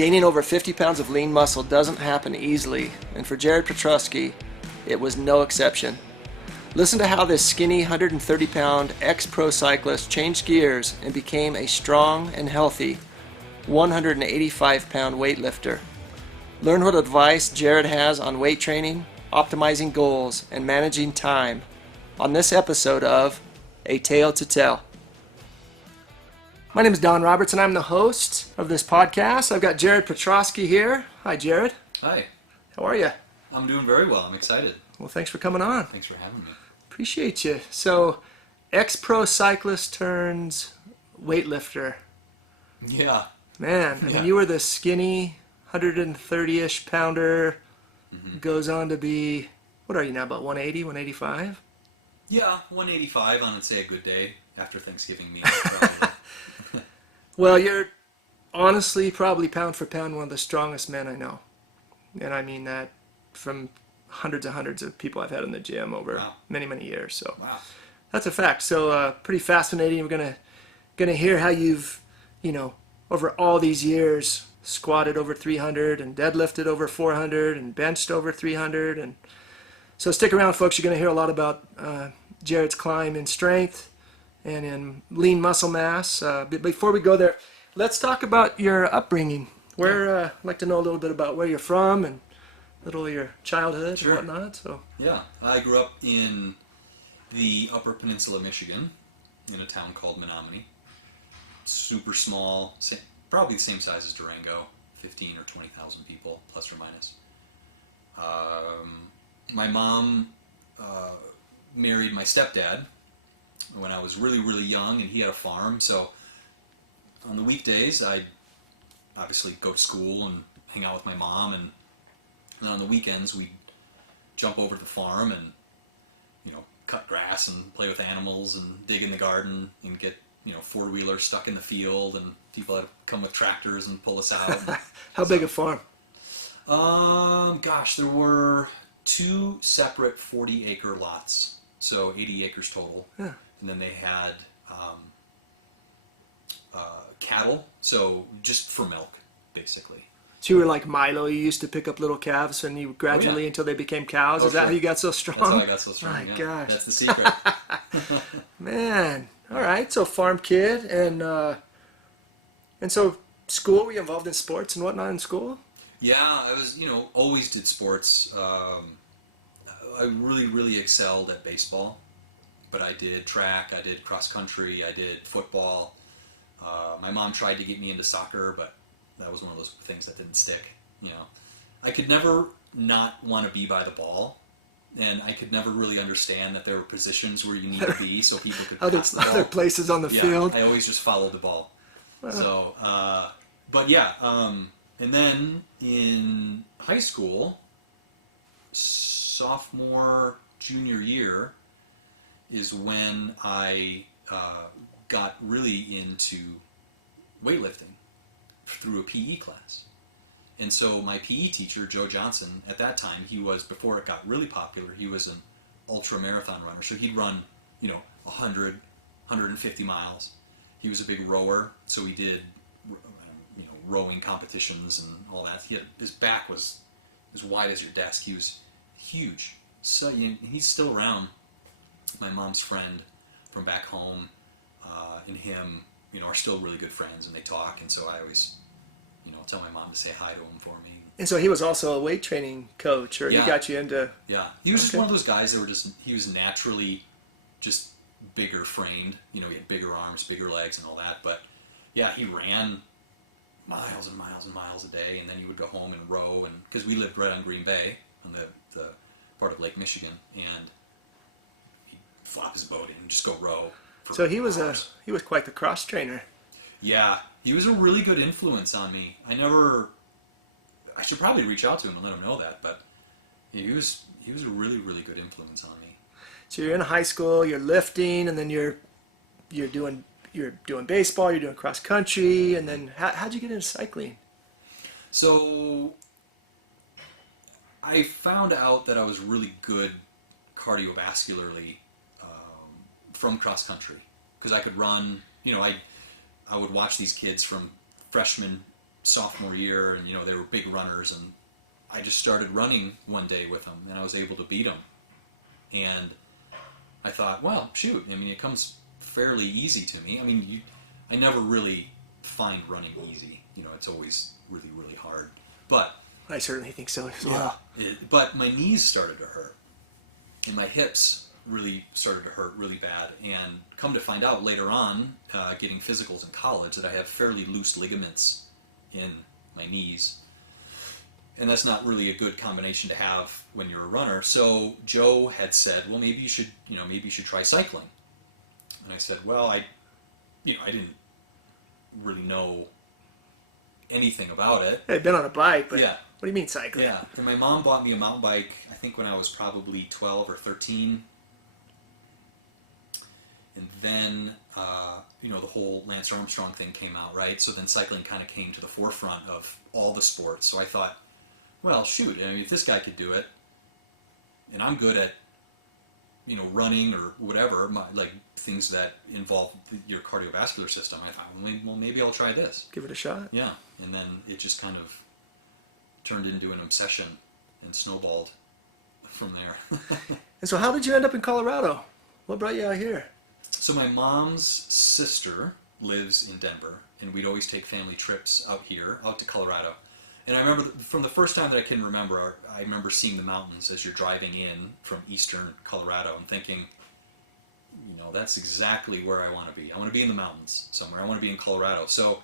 Gaining over 50 pounds of lean muscle doesn't happen easily, and for Jared Pitroski, it was no exception. Listen to how this skinny 130-pound ex-pro cyclist changed gears and became a strong and healthy 185-pound weightlifter. Learn what advice Jared has on weight training, optimizing goals, and managing time on this episode of A Tale to Tell. My name is Don Roberts, and I'm the host of this podcast. I've got Jared Pitroski here. Hi, Jared. Hi. How are you? I'm doing very well. I'm excited. Well, thanks for coming on. Thanks for having me. Appreciate you. So, ex-pro cyclist turns weightlifter. Yeah. Man, I mean, you were the skinny 130-ish pounder, goes on to be, what are you now, about 180, 185? Yeah, 185 on, let's say, a good day after Thanksgiving meal. Well, you're honestly probably pound for pound one of the strongest men I know. And I mean that from hundreds and hundreds of people I've had in the gym over many, many years. So that's a fact. So pretty fascinating. We're gonna hear how you've, over all these years, squatted over 300 and deadlifted over 400 and benched over 300. And so stick around, folks. You're going to hear a lot about Jared's climb in strength and in lean muscle mass. But before we go there, let's talk about your upbringing. I'd like to know a little bit about where you're from and a little of your childhood and whatnot. So yeah, I grew up in the Upper Peninsula of Michigan in a town called Menominee. Super small, probably the same size as Durango, 15 or 20,000 people, plus or minus. My mom married my stepdad when I was really, really young, and he had a farm. So on the weekdays, I'd obviously go to school and hang out with my mom, and then on the weekends, we'd jump over to the farm and, cut grass and play with animals and dig in the garden and get, four-wheelers stuck in the field, and people had to come with tractors and pull us out. How big a farm? Gosh, there were two separate 40-acre lots, so 80 acres total. Yeah. And then they had cattle, so just for milk, basically. So you were like Milo. You used to pick up little calves, and you gradually until they became cows. Is that how you got so strong? That's how I got so strong. My gosh, that's the secret. Man, all right. So farm kid, and so school. Were you involved in sports and whatnot in school? Yeah, I was. Always did sports. I really, really excelled at baseball, but I did track, I did cross country, I did football. My mom tried to get me into soccer, but that was one of those things that didn't stick. I could never not want to be by the ball, and I could never really understand that there were positions where you need to be so people could pass the ball. Other places on the field. I always just followed the ball. So, but yeah, and then in high school, sophomore, junior year is when I got really into weightlifting through a PE class. And so my PE teacher, Joe Johnson, at that time, before it got really popular, he was an ultra marathon runner. So he'd run, 100, 150 miles. He was a big rower, so he did, rowing competitions and all that. His back was as wide as your desk. He was huge. So he's still around. My mom's friend from back home and him, are still really good friends, and they talk. And so I always, tell my mom to say hi to him for me. And so he was also a weight training coach, or he got you into... Yeah, he was just one of those guys that he was naturally just bigger framed. He had bigger arms, bigger legs, and all that. But yeah, he ran miles and miles and miles a day, and then he would go home and row, and because we lived right on Green Bay, on the part of Lake Michigan, and he'd flop his boat in and just go row. So he was quite the cross trainer. Yeah, he was a really good influence on me. I should probably reach out to him and let him know that, but he was a really, really good influence on me. So you're in high school, you're lifting, and then you're doing baseball, you're doing cross country, and then how'd you get into cycling? So I found out that I was really good cardiovascularly from cross country because I could run. I would watch these kids from freshman sophomore year, and they were big runners, and I just started running one day with them, and I was able to beat them. And I thought, well, shoot, I mean, it comes fairly easy to me. I mean, I never really find running easy. It's always really, really hard. But I certainly think so as well. But my knees started to hurt, and my hips really started to hurt really bad. And come to find out later on, getting physicals in college, that I have fairly loose ligaments in my knees. And that's not really a good combination to have when you're a runner. So Joe had said, well, maybe you should try cycling. And I said, well, I didn't really know anything about it. I'd been on a bike, but yeah. What do you mean cycling? Yeah, and my mom bought me a mountain bike, I think when I was probably 12 or 13. And then, the whole Lance Armstrong thing came out, right? So then cycling kind of came to the forefront of all the sports. So I thought, well, shoot, I mean, if this guy could do it, and I'm good at, running or whatever, like things that involve your cardiovascular system, I thought, well, maybe I'll try this. Give it a shot. Yeah, and then it just kind of turned into an obsession and snowballed from there. And so how did you end up in Colorado? What brought you out here? So my mom's sister lives in Denver, and we'd always take family trips out to Colorado. And I remember from the first time that I can remember, I remember seeing the mountains as you're driving in from eastern Colorado and thinking, that's exactly where I want to be. I want to be in the mountains somewhere. I want to be in Colorado. So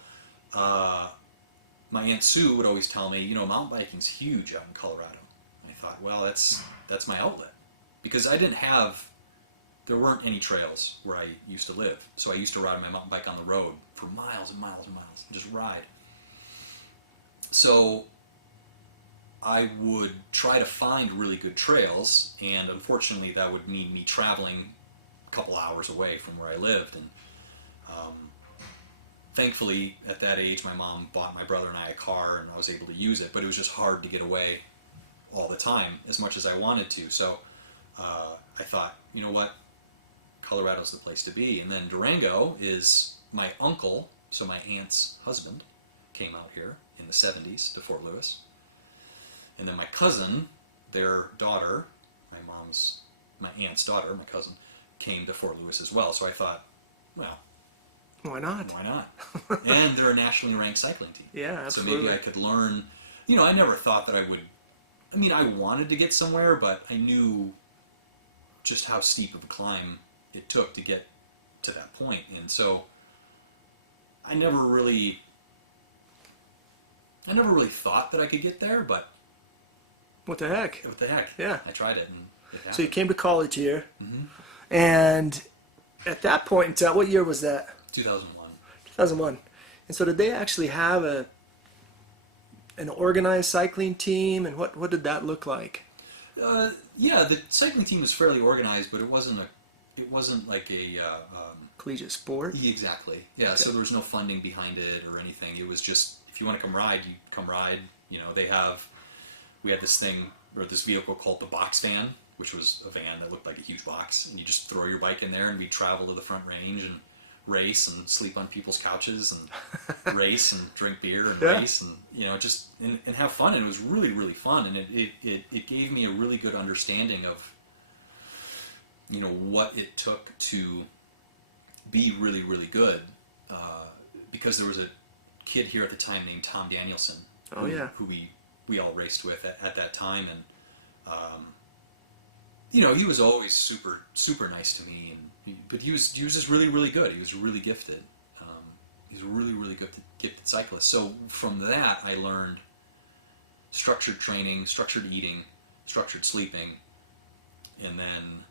my Aunt Sue would always tell me, mountain biking's huge out in Colorado. And I thought, well, that's my outlet. Because there weren't any trails where I used to live. So I used to ride my mountain bike on the road for miles and miles and miles, and just ride. So I would try to find really good trails, and unfortunately that would mean me traveling a couple hours away from where I lived. And thankfully at that age my mom bought my brother and I a car, and I was able to use it, but it was just hard to get away all the time as much as I wanted to. So I thought, you know what, Colorado's the place to be. And then Durango is my uncle, so my aunt's husband, came out here in the 70s to Fort Lewis. And then my cousin, their daughter, my aunt's daughter, my cousin, came to Fort Lewis as well. So I thought, well, why not? Why not? And they're a nationally ranked cycling team. Yeah, absolutely. So maybe I could learn, I never thought that I wanted to get somewhere, but I knew just how steep of a climb it took to get to that point. And so I never really thought that I could get there, but what the heck? What the heck? Yeah. I tried it, and it happened. So you came to college here, Mm-hmm. and at that point in time, what year was that? 2001. 2001. And so did they actually have an organized cycling team, and what did that look like? Yeah, the cycling team was fairly organized, but it wasn't like a collegiate sport. Exactly. Yeah. Okay. So there was no funding behind it or anything. It was just, if you want to come ride, you come ride. We had this thing, or this vehicle called the box van, which was a van that looked like a huge box, and you just throw your bike in there, and we'd travel to the Front Range and race and sleep on people's couches and race and drink beer and race and just and have fun. And it was really, really fun, and it gave me a really good understanding of what it took to be really, really good, because there was a kid here at the time named Tom Danielson, who we all raced with at that time, and he was always super, super nice to me, but he was just really, really good. He was really gifted. He's a really, really gifted cyclist. So from that, I learned structured training, structured eating, structured sleeping, and then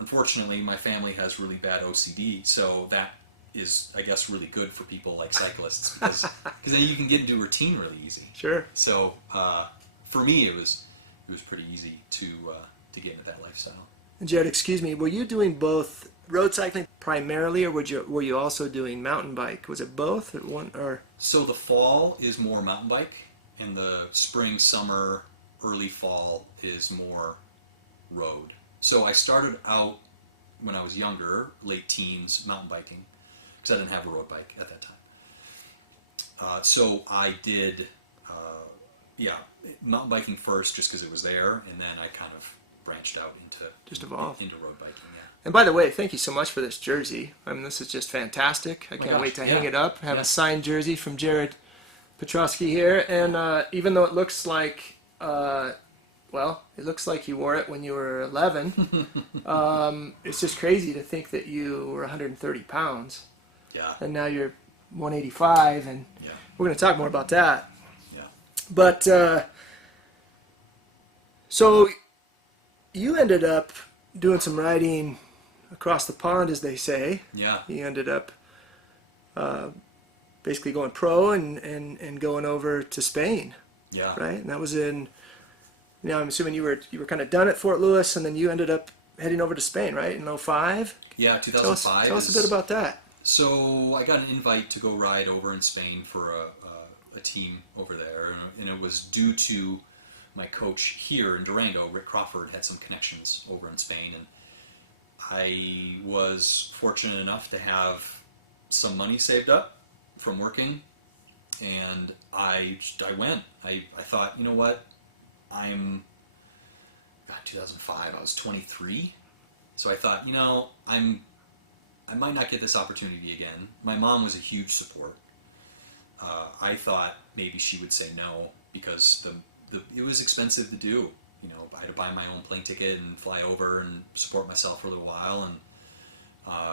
unfortunately, my family has really bad OCD, so that is, I guess, really good for people like cyclists, because then you can get into routine really easy. Sure. So for me, it was pretty easy to get into that lifestyle. Jared, excuse me, were you doing both road cycling primarily, or were you also doing mountain bike? Was it both, or? So the fall is more mountain bike, and the spring, summer, early fall is more road. So I started out when I was younger, late teens, mountain biking, because I didn't have a road bike at that time. So I did, yeah, mountain biking first just because it was there, and then I kind of branched out Just evolved. into road biking. Yeah. And by the way, thank you so much for this jersey. I mean, this is just fantastic. I Oh my can't gosh, wait to yeah. hang it up. Have Yeah. a signed jersey from Jared Pitroski here. And even though it looks like, well, it looks like you wore it when you were 11, it's just crazy to think that you were 130 pounds. Yeah. And now you're 185. And Yeah. we're going to talk more about that. Yeah. But so you ended up doing some riding across the pond, as they say. Yeah. You ended up basically going pro and going over to Spain, Yeah. right? And that was in. I'm assuming you were kind of done at Fort Lewis, and then you ended up heading over to Spain, right? In '05. Yeah. Tell us 2005. a bit about that. So I got an invite to go ride over in Spain for a team over there, and it was due to my coach here in Durango, Rick Crawford, had some connections over in Spain, and I was fortunate enough to have some money saved up from working, and I went. I thought, you know what, God, 2005, I was 23, so I thought, you know, I might not get this opportunity again. My mom was a huge support. I thought maybe she would say no because it was expensive to do. You know, I had to buy my own plane ticket and fly over and support myself for a little while,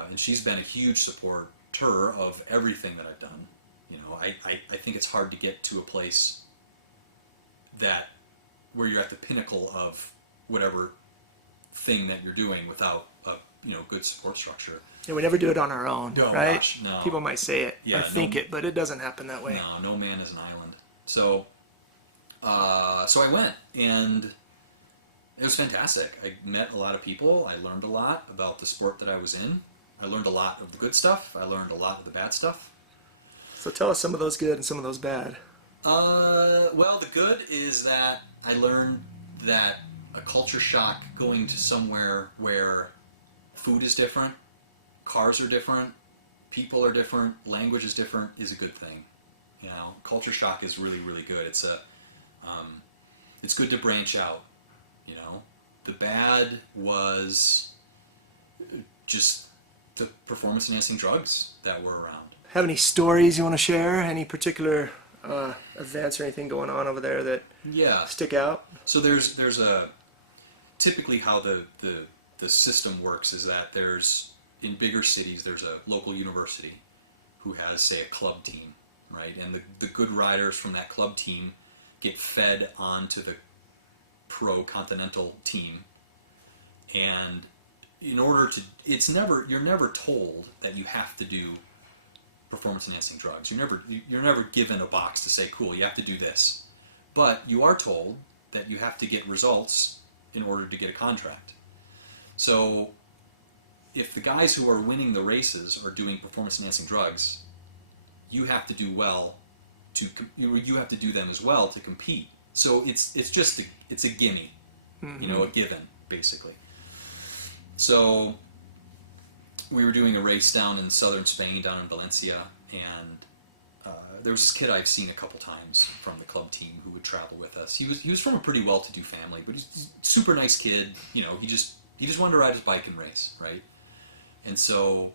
and she's been a huge supporter of everything that I've done. You know, I think it's hard to get to a place where you're at the pinnacle of whatever thing that you're doing without a good support structure. Yeah, we never do it on our own, Oh, right? gosh, no. People might say it Yeah, or think it, but it doesn't happen that way. No man is an island. So I went, and it was fantastic. I met a lot of people. I learned a lot about the sport that I was in. I learned a lot of the good stuff. I learned a lot of the bad stuff. So tell us some of those good and some of those bad. Well, the good is that I learned that a culture shock going to somewhere where food is different, cars are different, people are different, language is different is a good thing. You know, culture shock is really, really good. It's good to branch out. You know, the bad was just the performance-enhancing drugs that were around. Have any stories you want to share? Any particular events or anything going on over there that Yeah. stick out? So there's a typically how the system works is that in bigger cities there's a local university who has, say, a club team, right? And the good riders from that club team get fed onto the pro continental team, and in order to you're never told that you have to do performance enhancing drugs. You're never given a box to say, cool, you have to do this. But you are told that you have to get results in order to get a contract. So if the guys who are winning the races are doing performance enhancing drugs, you have to do well you have to do them as well to compete. So it's a gimme, a given, basically. So we were doing a race down in southern Spain, down in Valencia, and there was this kid I've seen a couple times from the club team who would travel with us. He was from a pretty well-to-do family, but he's a super nice kid. You know, he just wanted to ride his bike and race, right? And so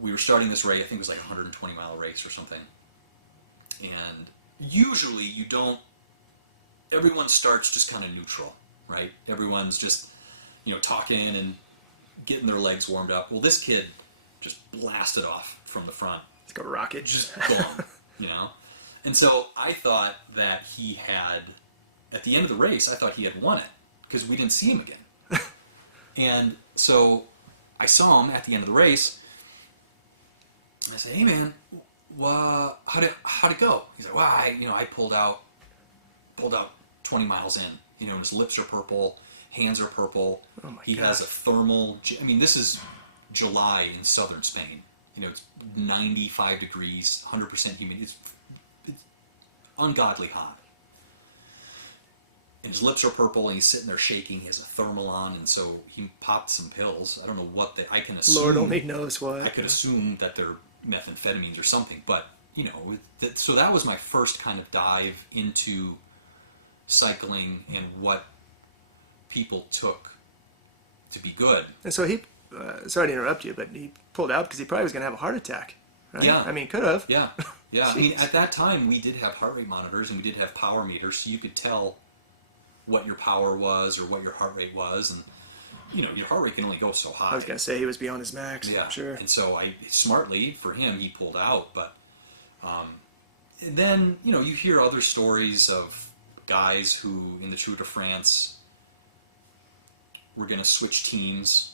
we were starting this race. I think it was like a 120-mile race or something. And usually everyone starts just kind of neutral, right? Everyone's just, talking and getting their legs warmed up. Well, this kid just blasted off from the front. It's like a rocket. Just boom, And so I thought that he had, at the end of the race, I thought he had won it because we didn't see him again. And so I saw him at the end of the race. And I said, "Hey, man, how'd it go?" He's like, "Well, I pulled out 20 miles in. His lips are purple, hands are purple. Oh my He God. has a thermal. This is July in southern Spain. It's 95 degrees, 100% humid. It's ungodly hot. And his lips are purple, and he's sitting there shaking. He has a thermal on, and so he popped some pills. I can assume. Lord only knows what. I could assume that they're methamphetamines or something, but you know, so that was my first kind of dive into cycling and what people took to be good. And so he, sorry to interrupt you, but he pulled out because he probably was going to have a heart attack, right? Yeah. I mean, could have. Yeah, yeah. I mean, at that time, we did have heart rate monitors and we did have power meters, so you could tell what your power was or what your heart rate was, and you know, your heart rate can only go so high. I was going to say he was beyond his max. Yeah, Sure. And so smartly for him, he pulled out. But then, you know, you hear other stories of guys who in the Tour de France were going to switch teams,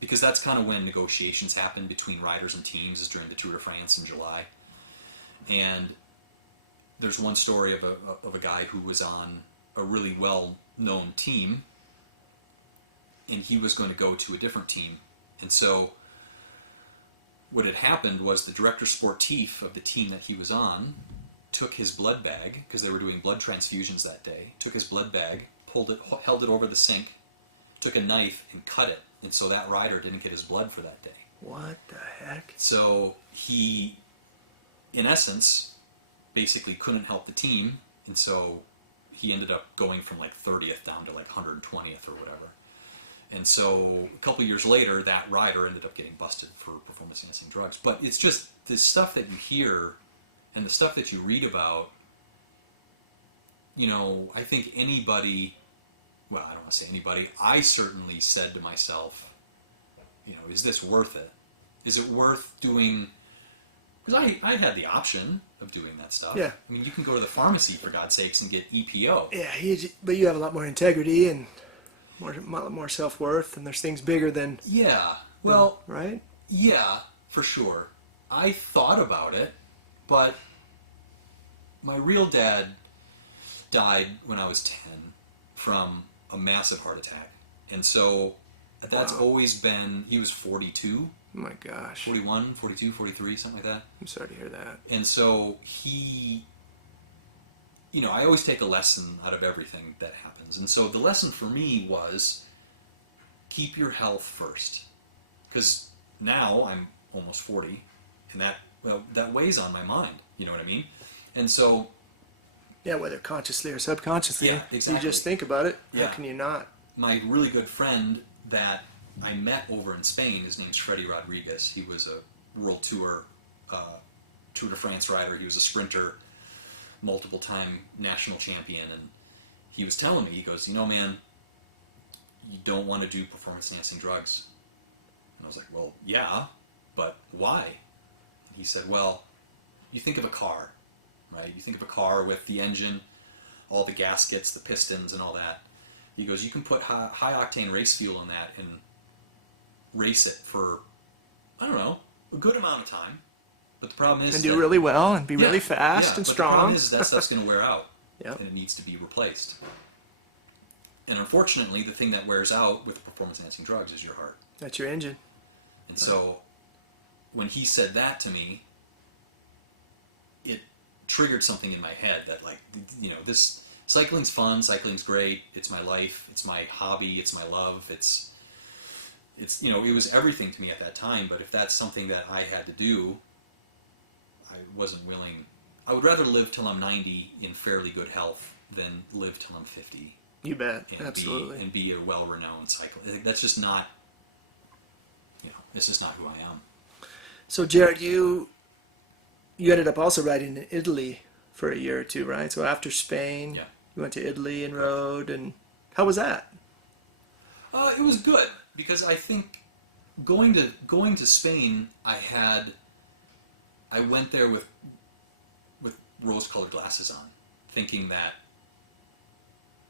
because that's kind of when negotiations happen between riders and teams, is during the Tour de France in July. And there's one story of a guy who was on a really well-known team, and he was going to go to a different team. And so what had happened was the director sportif of the team that he was on took his blood bag, because they were doing blood transfusions that day, took his blood bag, held it over the sink, took a knife and cut it, and so that rider didn't get his blood for that day. What the heck? So he, in essence, basically couldn't help the team, and so he ended up going from like 30th down to like 120th or whatever. And so a couple years later, that rider ended up getting busted for performance-enhancing drugs. But it's just the stuff that you hear and the stuff that you read about, you know, I think anybody, well, I don't want to say anybody, I certainly said to myself, you know, is this worth it? Is it worth doing, because I had the option of doing that stuff. Yeah. I mean, you can go to the pharmacy, for God's sakes, and get EPO. Yeah, but you have a lot more integrity and more self-worth, and there's things bigger than... Yeah, well... Right? Yeah, for sure. I thought about it, but my real dad died when I was 10 from a massive heart attack. And so that's always been, he was 42. Oh my gosh. 41, 42, 43, something like that. I'm sorry to hear that. And so he, you know, I always take a lesson out of everything that happens. And so the lesson for me was keep your health first. Because now I'm almost 40, and that weighs on my mind, you know what I mean? And so... Yeah, whether consciously or subconsciously. Yeah, exactly. You just think about it. Yeah. How can you not? My really good friend that I met over in Spain, his name's Freddie Rodriguez. He was a World Tour, Tour de France rider. He was a sprinter, multiple-time national champion. And he was telling me, he goes, you know, man, you don't want to do performance-enhancing drugs. And I was like, well, yeah, but why? And he said, well, you think of a car, right? You think of a car with the engine, all the gaskets, the pistons, and all that. He goes, you can put high-octane race fuel in that and race it for, I don't know, a good amount of time. But the problem is... And do really well and be really fast and strong. But the problem is that stuff's going to wear out. Yep. And it needs to be replaced. And unfortunately, the thing that wears out with performance-enhancing drugs is your heart. That's your engine. And so when he said that to me, it triggered something in my head that, like, you know, this cycling's fun, cycling's great, it's my life, it's my hobby, it's my love, it's you know, it was everything to me at that time. But if that's something that I had to do, I wasn't willing. I would rather live till I'm 90 in fairly good health than live till I'm 50. You bet. And Absolutely. be a well-renowned cyclist. That's just not, you know, it's just not who I am. So, Jared, you ended up also riding in Italy for a year or two, right? So after Spain, you went to Italy and rode, and how was that? It was good, because I think going to Spain, I went there with rose-colored glasses on, thinking that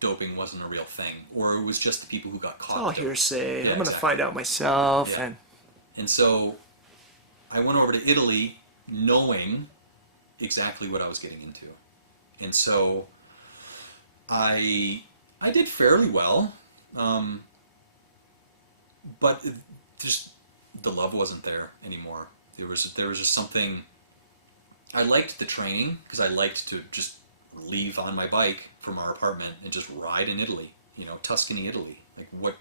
doping wasn't a real thing, or it was just the people who got caught. It's all hearsay. Yeah, I'm going to find out myself. Yeah. And so I went over to Italy knowing exactly what I was getting into. And so I did fairly well, but just the love wasn't there anymore. There was just something. I liked the training because I liked to just leave on my bike from our apartment and just ride in Italy, you know, Tuscany, Italy. Like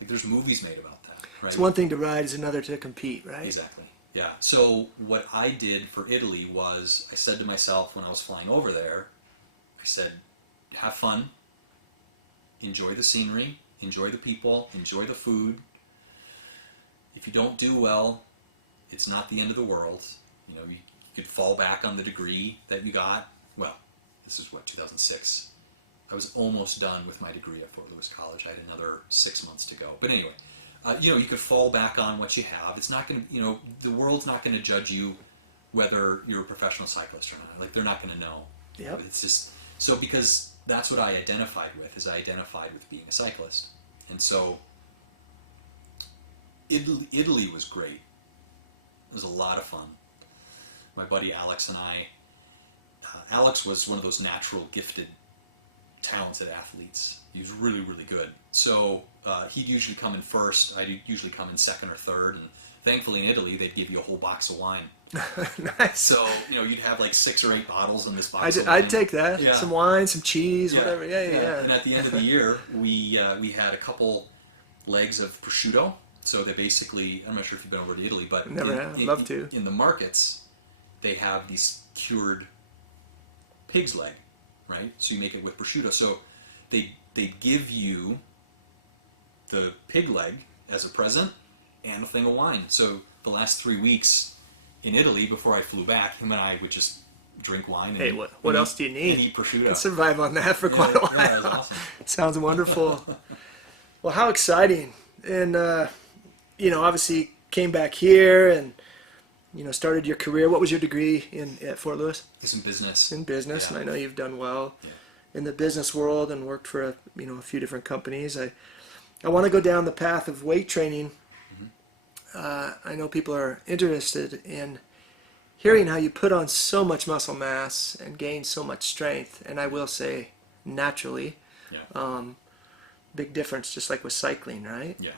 there's movies made about that, right? It's one thing to ride, it's another to compete, right? Exactly. Yeah. So what I did for Italy was I said to myself when I was flying over there, I said, have fun, enjoy the scenery, enjoy the people, enjoy the food. If you don't do well, it's not the end of the world. You know, you could fall back on the degree that you got. Well, this is what, 2006. I was almost done with my degree at Fort Lewis College. I had another 6 months to go. But anyway, you know, you could fall back on what you have. It's not going to, you know, the world's not going to judge you whether you're a professional cyclist or not. Like, they're not going to know. Yep. It's just, so because that's what I identified with, is I identified with being a cyclist. And so Italy was great. It was a lot of fun. My buddy Alex and I, Alex was one of those natural gifted, talented athletes. He was really, really good. So he'd usually come in first. I'd usually come in second or third. And thankfully in Italy, they'd give you a whole box of wine. Nice. So, you know, you'd have like 6 or 8 bottles in this box of wine. I'd take that. Yeah. Some wine, some cheese, Yeah. whatever. Yeah. And at the end of the year, we had a couple legs of prosciutto. So they basically, I'm not sure if you've been over to Italy, but Never have. I'd love to. In the markets, they have these cured pig's leg, right? So you make it with prosciutto. So they give you the pig leg as a present and a thing of wine. So the last 3 weeks in Italy, before I flew back, him and I would just drink wine. Hey, what else do you need? And eat prosciutto. You can survive on that for quite a while. Yeah, that was awesome. Sounds wonderful. Well, how exciting. And, you know, obviously came back here and, you know, started your career. What was your degree at Fort Lewis? It's in business. In business, Yeah. and I know you've done well Yeah. in the business world and worked for a few different companies. I want to go down the path of weight training. I know people are interested in hearing how you put on so much muscle mass and gain so much strength, and I will say naturally. Yeah. Big difference, just like with cycling, right? Yeah.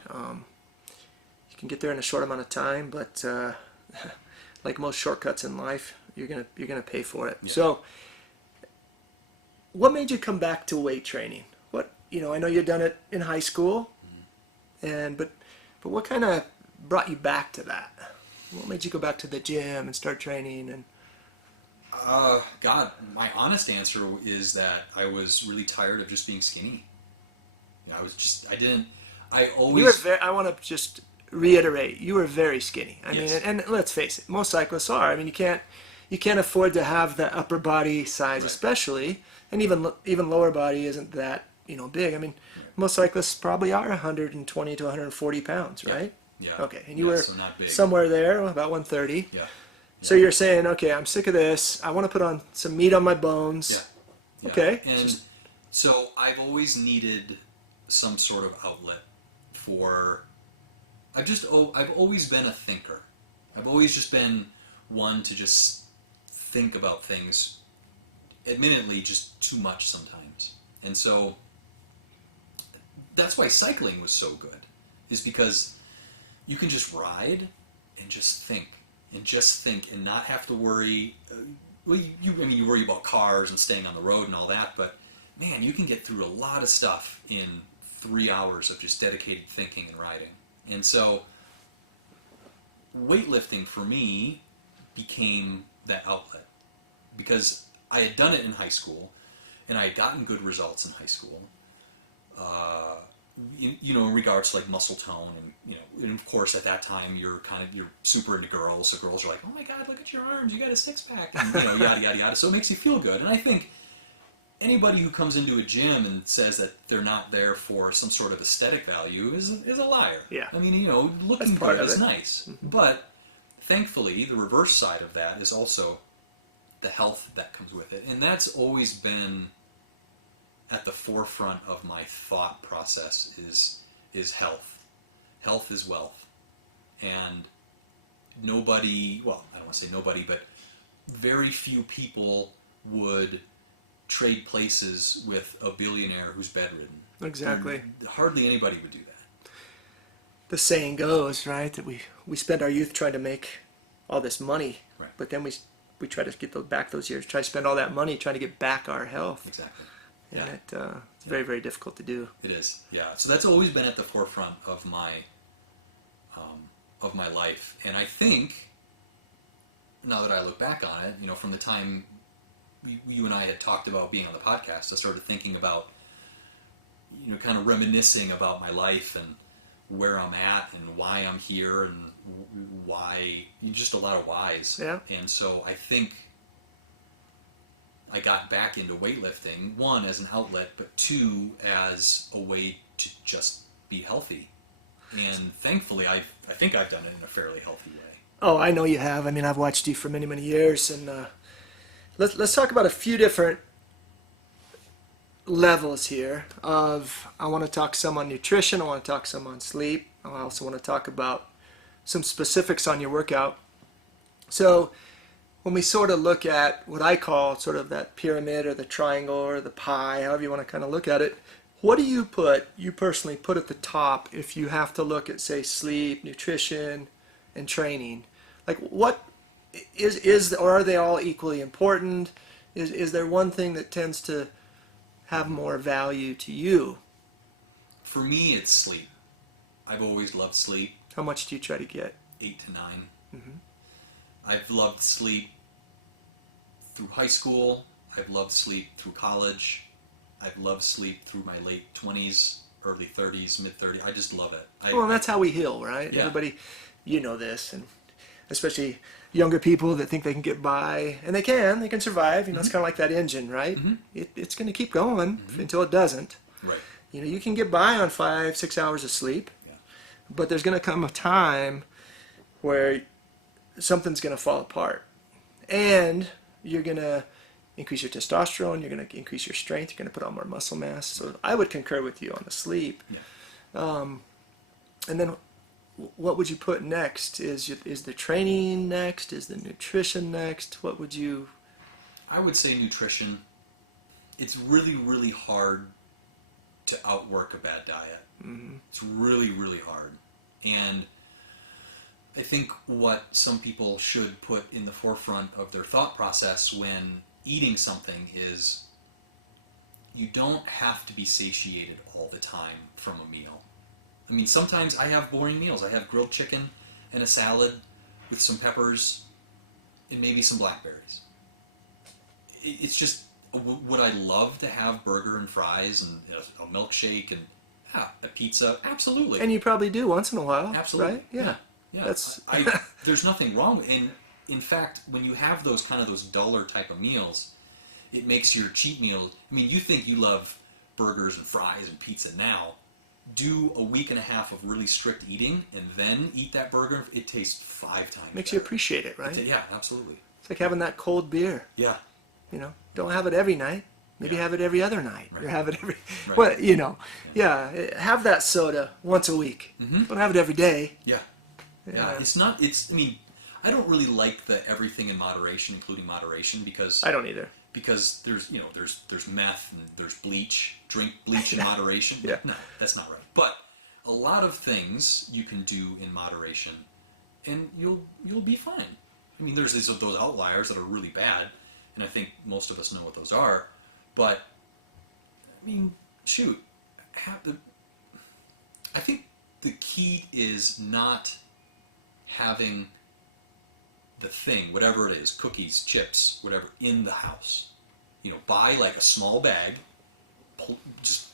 You can get there in a short amount of time, but like most shortcuts in life, you're gonna pay for it. Yeah. So, what made you come back to weight training? I know you'd done it in high school, but what kind of brought you back to that? What made you go back to the gym and start training? And God, my honest answer is that I was really tired of just being skinny. You know, I want to just reiterate, you were very skinny. I Yes. mean, and let's face it, most cyclists are. I mean, you can't afford to have the upper body size, Right. especially, and even lower body isn't that big. I mean, most cyclists probably are 120 to 140 pounds, right? Yeah. Okay, and you were so not big. somewhere there, about 130. Yeah. So you're saying, okay, I'm sick of this. I want to put on some meat on my bones. Yeah. Okay. And so I've always needed some sort of outlet for. I've always been a thinker. I've always just been one to just think about things, admittedly, just too much sometimes. And so that's why cycling was so good, is because you can just ride and just think and not have to worry. You worry about cars and staying on the road and all that, but man, you can get through a lot of stuff in 3 hours of just dedicated thinking and riding. And so weightlifting for me became that outlet, because I had done it in high school and I had gotten good results in high school. In regards to like muscle tone, and of course at that time you're super into girls, so girls are like, oh my God, look at your arms, you got a 6-pack, and yada yada yada. So it makes you feel good. And I think anybody who comes into a gym and says that they're not there for some sort of aesthetic value is a liar. Yeah. I mean, looking That's part good of is it. nice, but thankfully the reverse side of that is also the health that comes with it, and that's always been at the forefront of my thought process is health. Health is wealth. And nobody, well, I don't want to say nobody, but very few people would trade places with a billionaire who's bedridden. Exactly. Hardly anybody would do that. The saying goes, right, that we spend our youth trying to make all this money, Right. but then we try to get back those years, try to spend all that money trying to get back our health. Exactly. And Yeah. it's very, very difficult to do. It is, yeah. So that's always been at the forefront of my life, and I think now that I look back on it, from the time you and I had talked about being on the podcast, I started thinking about, kind of reminiscing about my life and where I'm at and why I'm here and why, just a lot of whys. Yeah. And so I think I got back into weightlifting, one, as an outlet, but two, as a way to just be healthy. And thankfully, I think I've done it in a fairly healthy way. Oh, I know you have. I mean, I've watched you for many, many years, and let's talk about a few different levels here. I want to talk some on nutrition. I want to talk some on sleep. I also want to talk about some specifics on your workout. So when we sort of look at what I call sort of that pyramid or the triangle or the pie, however you want to kind of look at it, what do you personally put at the top if you have to look at, say, sleep, nutrition, and training? Like, what or are they all equally important? Is there one thing that tends to have more value to you? For me, it's sleep. I've always loved sleep. How much do you try to get? 8 to 9. Mm-hmm. I've loved sleep through high school. I've loved sleep through college. I've loved sleep through my late 20s, early 30s, mid 30s. I just love it. Well, that's how we heal, right? Yeah. Everybody, you know this, and especially younger people that think they can get by, and they can survive. It's kind of like that engine, right? Mm-hmm. It's going to keep going until it doesn't. Right. You can get by on 5-6 hours of sleep, but there's going to come a time where something's going to fall apart, and you're going to increase your testosterone, you're going to increase your strength, you're going to put on more muscle mass. So I would concur with you on the sleep. Yeah. And then what would you put next? Is the training next? Is the nutrition next? What would you... I would say nutrition. It's really, really hard to outwork a bad diet. Mm-hmm. It's really, really hard. And I think what some people should put in the forefront of their thought process when eating something is you don't have to be satiated all the time from a meal. I mean, sometimes I have boring meals. I have grilled chicken and a salad with some peppers and maybe some blackberries. It's just, would I love to have burger and fries and a milkshake and a pizza? Absolutely. And you probably do once in a while. Absolutely. Right? Yeah. Yeah. That's... There's nothing wrong with it. In fact, when you have those duller type of meals, it makes your cheat meal. I mean, you think you love burgers and fries and pizza now. Do a week and a half of really strict eating and then eat that burger. It tastes 5 times Makes better. you appreciate it, right? Yeah, absolutely. It's like having that cold beer. Yeah. Don't have it every night. Maybe have it every other night. Right. Or have it every... Right. Well, have that soda once a week. Mm-hmm. Don't have it every day. Yeah. Yeah. I mean, I don't really like the everything in moderation, including moderation, because... I don't either. Because there's meth and there's bleach. Drink bleach in moderation. Yeah. No, that's not right. But a lot of things you can do in moderation, and you'll be fine. I mean, there's those outliers that are really bad, and I think most of us know what those are. But I mean, shoot, I think the key is not having the thing, whatever it is, cookies, chips, whatever, in the house. Buy like a small bag, just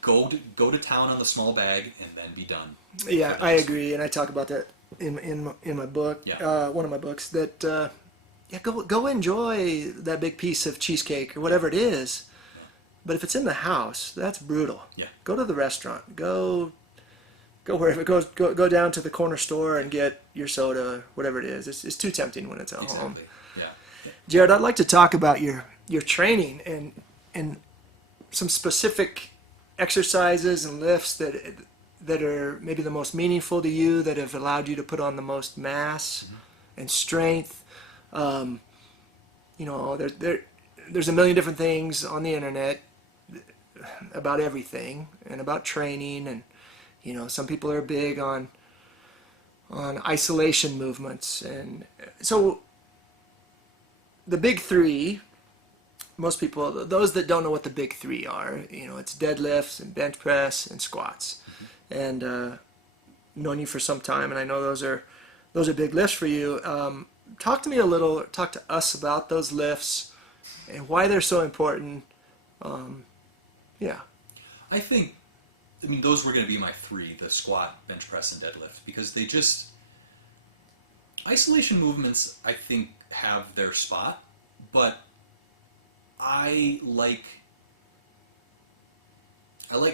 go to town on the small bag, and then be done. Yeah, I agree, and I talk about that in my book, Yeah. one of my books. That go enjoy that big piece of cheesecake or whatever it is, but if it's in the house, that's brutal. Yeah. Go to the restaurant. Go wherever. Go down to the corner store and get your soda, whatever it is. It's too tempting when it's at home. Exactly. Yeah. Jared, I'd like to talk about your training and some specific exercises and lifts that are maybe the most meaningful to you, that have allowed you to put on the most mass and strength. There's a million different things on the internet about everything and about training, and some people are big on isolation movements, and so the big three. Most people, those that don't know what the big three are, it's deadlifts and bench press and squats. And known you for some time, and I know those are big lifts for you. talk to us about those lifts and why they're so important. Yeah. I think, I mean, those were going to be my three, the squat, bench press, and deadlift, because they just, isolation movements, I think, have their spot, but I like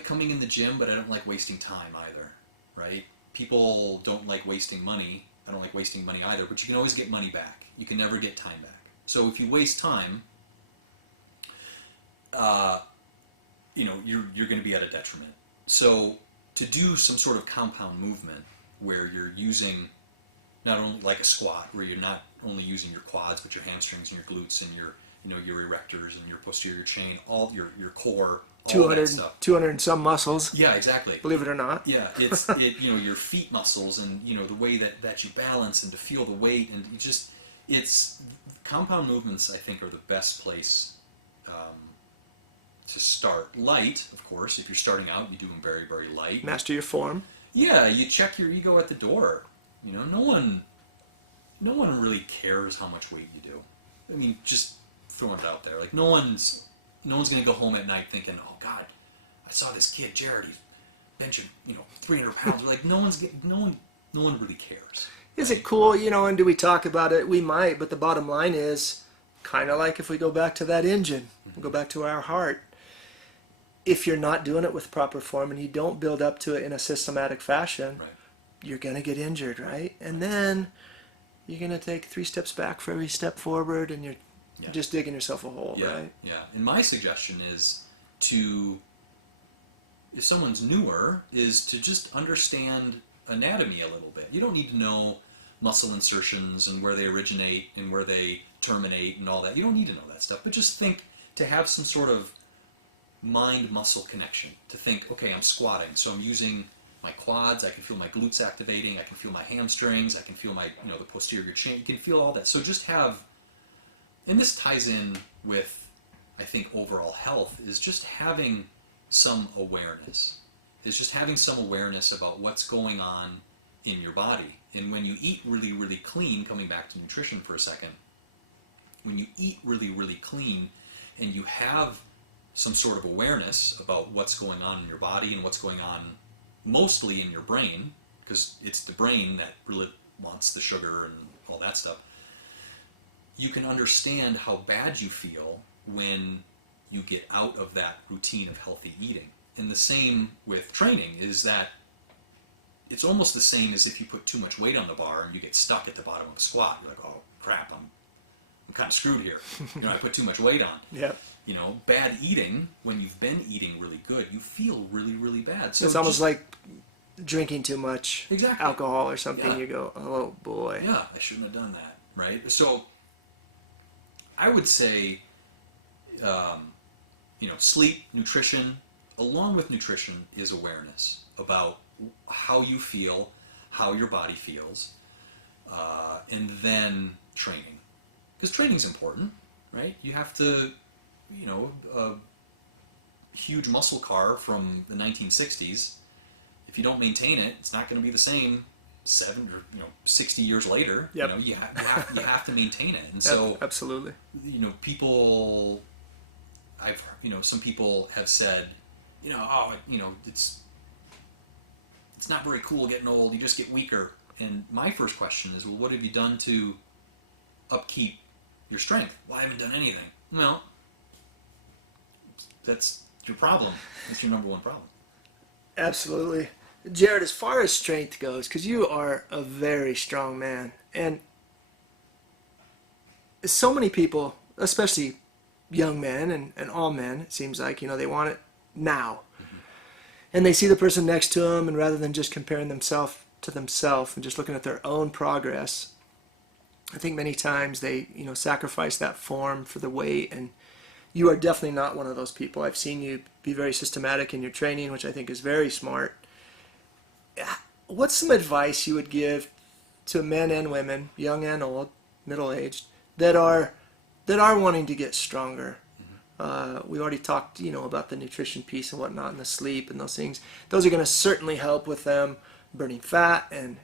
coming in the gym, but I don't like wasting time either, right? People don't like wasting money. I don't like wasting money either, but you can always get money back. You can never get time back. So if you waste time, you're going to be at a detriment. So to do some sort of compound movement where you're using not only like a squat, where you're not only using your quads, but your hamstrings and your glutes and your erectors and your posterior chain, all your core, all 200, that stuff. 200 and some muscles. Yeah, exactly. Believe it or not. Yeah, your feet muscles and the way that you balance and to feel the weight and it's compound movements. I think are the best place to start. Light, of course. If you're starting out, you do them very, very light. Master your form. Yeah, you check your ego at the door. No one really cares how much weight you do. I mean, just throwing it out there. Like no one's gonna go home at night thinking, "Oh God, I saw this kid Jared. He's benching 300 pounds." Like no one really cares. Is it cool, and do we talk about it? We might, but the bottom line is kind of like if we go back to that engine, we go back to our heart. If you're not doing it with proper form and you don't build up to it in a systematic fashion, Right. you're going to get injured, right? And then you're going to take 3 steps back for every step forward, and you're just digging yourself a hole, right? Yeah. And my suggestion is if someone's newer, is to just understand anatomy a little bit. You don't need to know muscle insertions and where they originate and where they terminate and all that. You don't need to know that stuff, but just to have some sort of mind-muscle connection. To think, okay, I'm squatting, so I'm using my quads, I can feel my glutes activating, I can feel my hamstrings, I can feel my, the posterior chain, you can feel all that. So just have, and this ties in with, I think, overall health, is just having some awareness. Is just having some awareness about what's going on in your body. And when you eat really, really clean, coming back to nutrition for a second, when you eat really, really clean and you have some sort of awareness about what's going on in your body and what's going on mostly in your brain, because it's the brain that really wants the sugar and all that stuff, you can understand how bad you feel when you get out of that routine of healthy eating. And the same with training is that it's almost the same as if you put too much weight on the bar and you get stuck at the bottom of a squat. You're like, oh crap, I'm kind of screwed here. I put too much weight on. Yep. Bad eating, when you've been eating really good, you feel really, really bad. So it's almost like drinking too much alcohol or something. Yeah. You go, oh boy. Yeah, I shouldn't have done that, right? So I would say, sleep, nutrition, along with nutrition is awareness about how you feel, how your body feels, and then training. Because training's important, right? You have to, a huge muscle car from the 1960s, if you don't maintain it, it's not going to be the same 7 or 60 years later. Yep. You have to maintain it. And so absolutely. People, some people have said, it's not very cool getting old, you just get weaker. And my first question is, well, what have you done to upkeep your strength? Well, I haven't done anything. Well, that's your problem. That's your number one problem. Absolutely. Jared, as far as strength goes, because you are a very strong man, and so many people, especially young men and all men, it seems like, they want it now. Mm-hmm. And they see the person next to them, and rather than just comparing themselves to themselves and just looking at their own progress, I think many times they, sacrifice that form for the weight, and you are definitely not one of those people. I've seen you be very systematic in your training, which I think is very smart. What's some advice you would give to men and women, young and old, middle-aged, that are wanting to get stronger? Mm-hmm. We already talked, about the nutrition piece and whatnot, and the sleep and those things. Those are going to certainly help with them burning fat and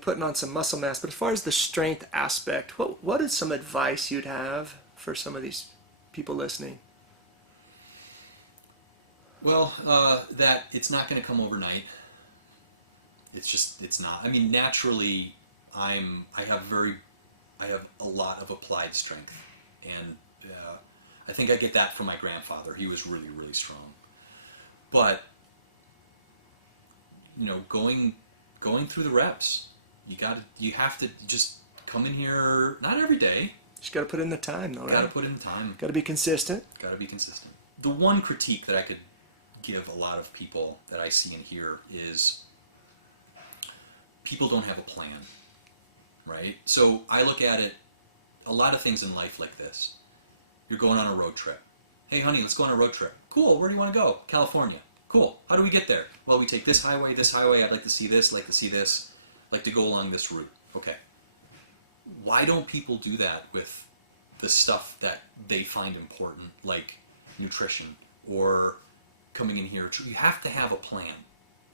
putting on some muscle mass. But as far as the strength aspect, what is some advice you'd have for some of these people listening? Well, that it's not going to come overnight. It's not. I mean, naturally, I have a lot of applied strength, and I think I get that from my grandfather. He was really, really strong. But going through the reps, you have to just come in here. Not every day. Just got to put in the time, though, right? Got to put in the time. Got to be consistent. Got to be consistent. The one critique that I could give a lot of people that I see and hear is people don't have a plan, right? So I look at it, a lot of things in life like this. You're going on a road trip. Hey, honey, let's go on a road trip. Cool, where do you want to go? California. Cool, how do we get there? Well, we take this highway, I'd like to see this, like to go along this route. Okay. Why don't people do that with the stuff that they find important, like nutrition or coming in here? You have to have a plan.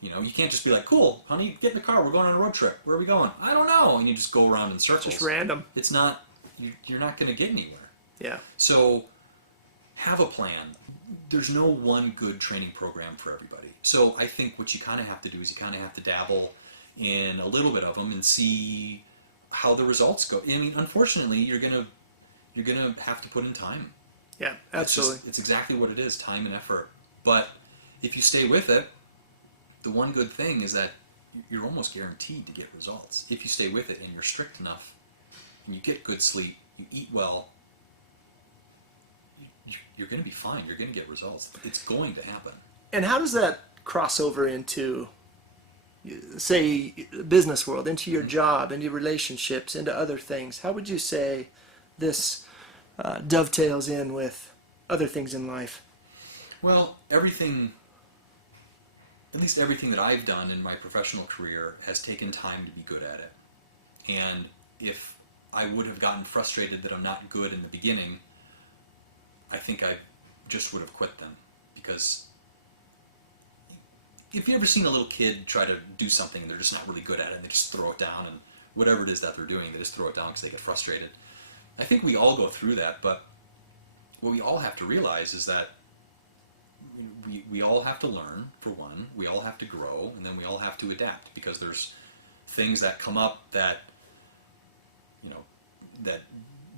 You can't just be like, cool, honey, get in the car, we're going on a road trip. Where are we going? I don't know. And you just go around in circles. Just random. It's not, you're not going to get anywhere. Yeah. So have a plan. There's no one good training program for everybody. So I think what you kind of have to do is you kind of have to dabble in a little bit of them and see how the results go. I mean, unfortunately, you're gonna have to put in time. Yeah, absolutely. It's exactly what it is, time and effort. But if you stay with it, the one good thing is that you're almost guaranteed to get results. If you stay with it and you're strict enough, and you get good sleep, you eat well, you're going to be fine. You're going to get results. It's going to happen. And how does that cross over into, say, business world, into your job, into relationships, into other things? How would you say this dovetails in with other things in life? Well, everything, at least everything that I've done in my professional career has taken time to be good at it. And if I would have gotten frustrated that I'm not good in the beginning, I think I just would have quit them. Because if you ever seen a little kid try to do something and they're just not really good at it and they just throw it down, and whatever it is that they're doing, they just throw it down because they get frustrated. I think we all go through that, but what we all have to realize is that we all have to learn, for one, we all have to grow, and then we all have to adapt, because there's things that come up that that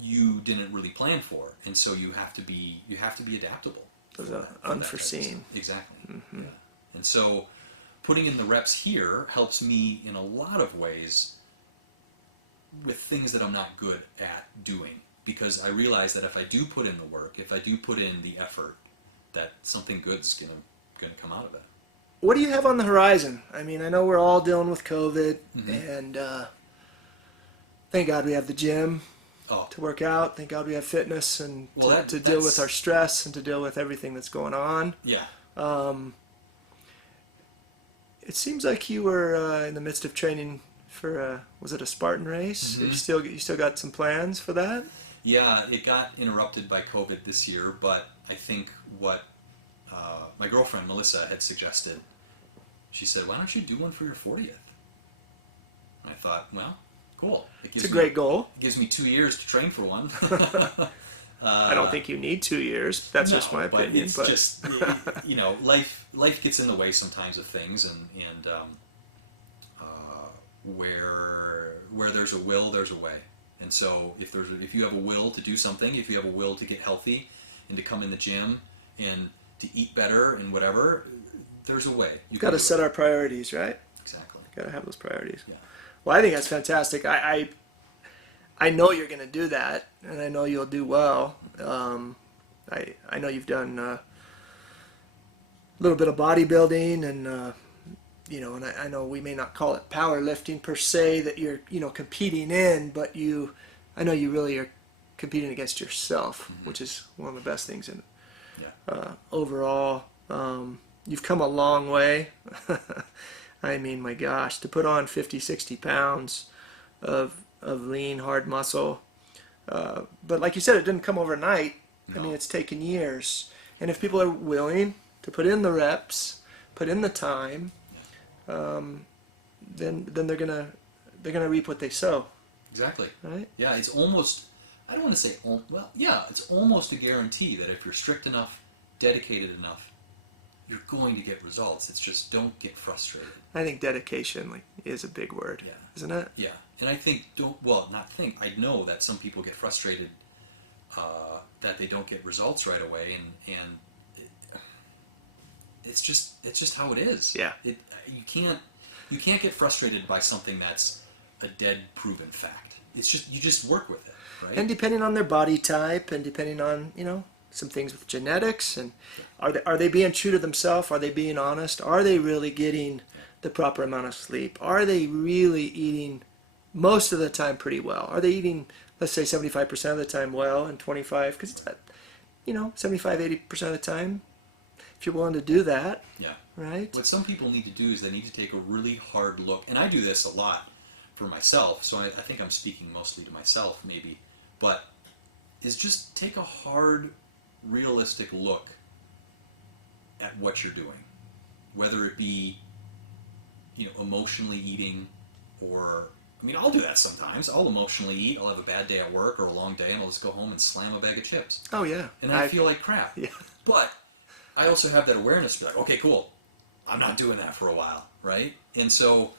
you didn't really plan for, and so you have to be adaptable. Those are unforeseen. Exactly. Mm-hmm. Yeah. And so putting in the reps here helps me in a lot of ways with things that I'm not good at doing, because I realize that if I do put in the work, if I do put in the effort, that something good's gonna come out of it. What do you have on the horizon? I mean, I know we're all dealing with COVID, and thank God we have the gym to work out. Thank God we have fitness and to deal with our stress and to deal with everything that's going on. Yeah. It seems like you were in the midst of training for was it a Spartan Race? Mm-hmm. You still got some plans for that? Yeah, it got interrupted by COVID this year, but I think what my girlfriend Melissa had suggested, she said, "Why don't you do one for your 40th?" And I thought, well, cool. It's a great goal. It gives me 2 years to train for one. I don't think you need 2 years. That's just my opinion. But it's just, life gets in the way sometimes of things, and where there's a will, there's a way. And so if you have a will to do something, if you have a will to get healthy and to come in the gym and to eat better and whatever, there's a way. You've got to set our priorities, right? Exactly. Got to have those priorities. Yeah. Well, I think that's fantastic. I know you're going to do that, and I know you'll do well. I know you've done a little bit of bodybuilding, and and I know we may not call it powerlifting per se that you're competing in, but I know you really are competing against yourself, which is one of the best things in it. Yeah. Overall, you've come a long way. I mean, my gosh, to put on 50, 60 pounds of lean, hard muscle. But like you said, it didn't come overnight. No. I mean, it's taken years. And if people are willing to put in the reps, put in the time, then they're they're going to reap what they sow. Exactly. Right? Yeah, it's almost, I don't want to say, well, yeah, it's almost a guarantee that if you're strict enough, dedicated enough, you're going to get results. It's just don't get frustrated. I think dedication is a big word, Yeah. isn't it? Yeah, and I think I know that some people get frustrated that they don't get results right away, and it's just how it is. Yeah. You can't get frustrated by something that's a dead proven fact. It's just you just work with it, right? And depending on their body type, and depending on some things with genetics, and are they being true to themselves? Are they being honest? Are they really getting the proper amount of sleep? Are they really eating most of the time pretty well? Are they eating, let's say, 75% of the time well, and 25, because it's 75, 80% of the time, if you're willing to do that, Yeah. right? What some people need to do is they need to take a really hard look, and I do this a lot for myself, so I think I'm speaking mostly to myself maybe, but is just take a hard, realistic look at what you're doing, whether it be emotionally eating, or I'll do that sometimes. I'll emotionally eat. I'll have a bad day at work or a long day, and I'll just go home and slam a bag of chips. Oh yeah. And I feel like crap. Yeah. But I also have that awareness to be like, okay, cool. I'm not doing that for a while, right? And so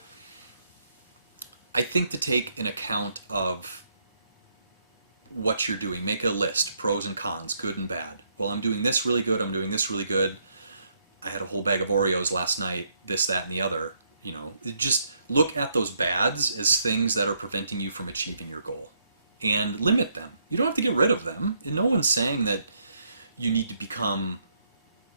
I think to take an account of what you're doing, make a list, pros and cons, good and bad. Well, I'm doing this really good. I'm doing this really good. I had a whole bag of Oreos last night, this, that, and the other. Just look at those bads as things that are preventing you from achieving your goal, and limit them. You don't have to get rid of them. And no one's saying that you need to become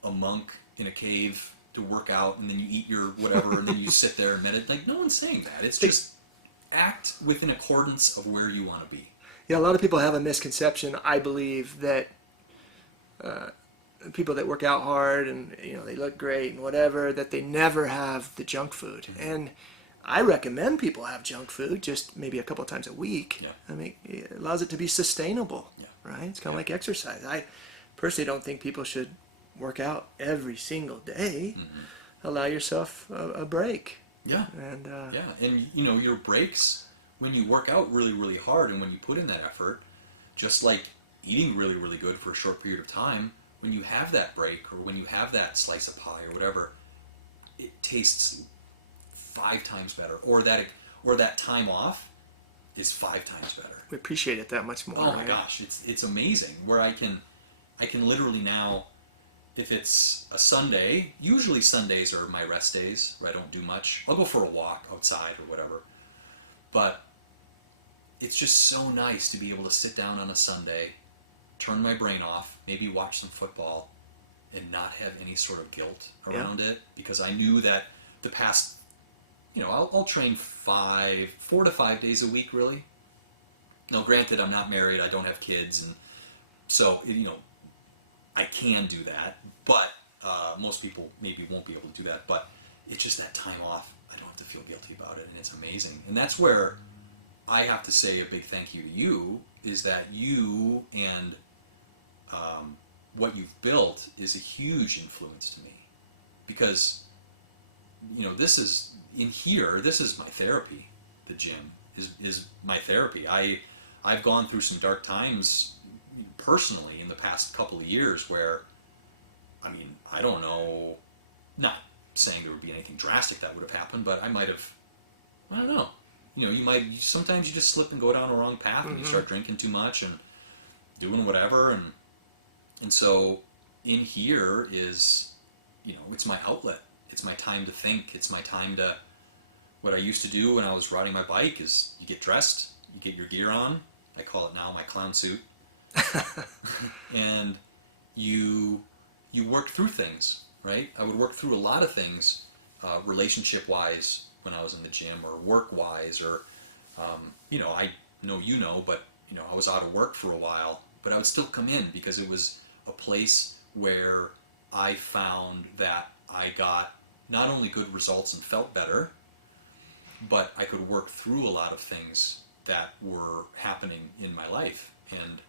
a monk in a cave to work out, and then you eat your whatever, and then you sit there and meditate. Like, no one's saying that. It's just act within accordance of where you want to be. Yeah, a lot of people have a misconception, I believe, that people that work out hard and they look great and whatever, that they never have the junk food. Mm-hmm. And I recommend people have junk food just maybe a couple of times a week. Yeah. It allows it to be sustainable, Yeah. right? It's kind of like exercise. I personally don't think people should work out every single day. Mm-hmm. Allow yourself a break. Yeah. And yeah, and your breaks, when you work out really, really hard and when you put in that effort, just like eating really, really good for a short period of time, when you have that break or when you have that slice of pie or whatever, it tastes 5 times better. Or that time off is 5 times better. we appreciate it that much more. Oh my right? gosh, it's amazing. Where I can literally now, if it's a Sunday, usually Sundays are my rest days where I don't do much. I'll go for a walk outside or whatever. But it's just so nice to be able to sit down on a Sunday, turn my brain off, maybe watch some football, and not have any sort of guilt around it, because I knew that the past, I'll train 4 to 5 days a week, really. Now, granted, I'm not married, I don't have kids, and so, I can do that, but most people maybe won't be able to do that, but it's just that time off. I don't have to feel guilty about it, and it's amazing. And that's where I have to say a big thank you to you, is that you and what you've built is a huge influence to me, because this is my therapy. The gym is my therapy. I've gone through some dark times personally in the past couple of years where, I don't know, not saying there would be anything drastic that would have happened, but I don't know. Sometimes you just slip and go down the wrong path, and you start drinking too much and doing whatever, and so in here is, it's my outlet. It's my time to think. It's my time to, what I used to do when I was riding my bike is you get dressed, you get your gear on. I call it now my clown suit. And you work through things, right? I would work through a lot of things, relationship-wise, when I was in the gym, or work-wise, or I know, but I was out of work for a while, but I would still come in because it was a place where I found that I got not only good results and felt better, but I could work through a lot of things that were happening in my life. And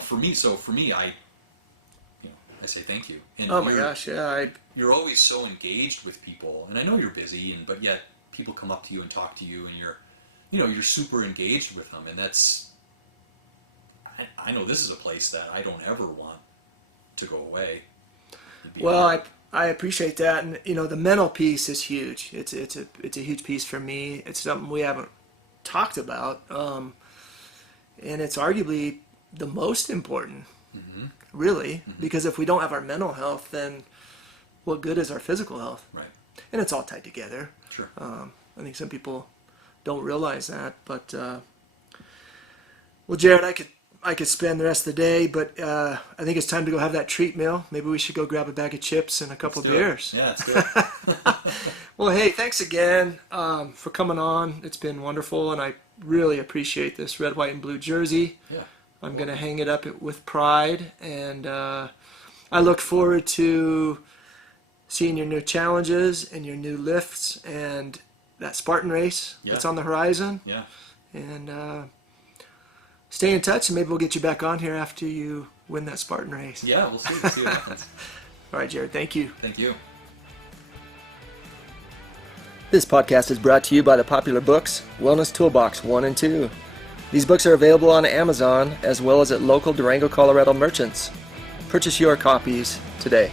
for me, I say thank you. And oh my gosh, yeah. You're always so engaged with people, and I know you're busy, but yet people come up to you and talk to you, and you're super engaged with them, and that's, I know this is a place that I don't ever want to go away. Well, I appreciate that, and the mental piece is huge. It's a huge piece for me. It's something we haven't talked about, and it's arguably the most important, really, because if we don't have our mental health, then what good is our physical health? Right. And it's all tied together. Sure. I think some people don't realize that, but well, Jared, I could spend the rest of the day, but I think it's time to go have that treat meal. Maybe we should go grab a bag of chips and a couple of beers. Yeah, let's do it. Well, hey, thanks again for coming on. It's been wonderful, and I really appreciate this red, white, and blue jersey. Yeah. I'm going to hang it up with pride, and I look forward to seeing your new challenges and your new lifts and that Spartan race that's on the horizon. Yeah. And stay in touch, and maybe we'll get you back on here after you win that Spartan race. Yeah, we'll see what happens. All right, Jared, thank you. Thank you. This podcast is brought to you by the popular books Wellness Toolbox 1 and 2. These books are available on Amazon as well as at local Durango, Colorado merchants. Purchase your copies today.